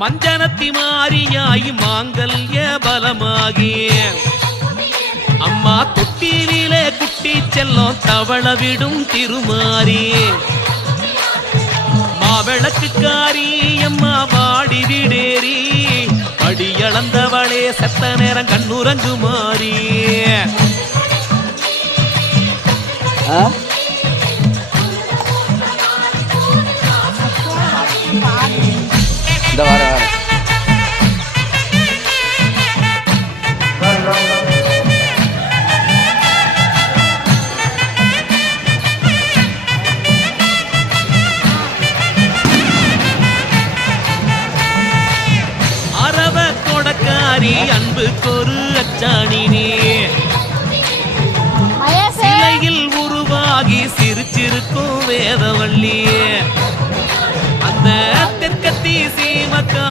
மஞ்சனத்தி மாறியாய் மாங்கல்ய பலமாகி அம்மா தொட்டிலே குட்டி செல்லம் தவள விடும் திருமாரி மாவிளக்குக்காரி அம்மா வாடி விடேரி அடியளந்தவளே செத்த நேரம் கண்ணுறங்கு மாறி இந்த வர அரவ கொடக்காரி அன்புக்கொரு அச்சாணினே சிலையில் உருவாகி சிரிச்சிருக்கும் வேதவள்ளி அந்த தெற்கத்தி சீமக்கா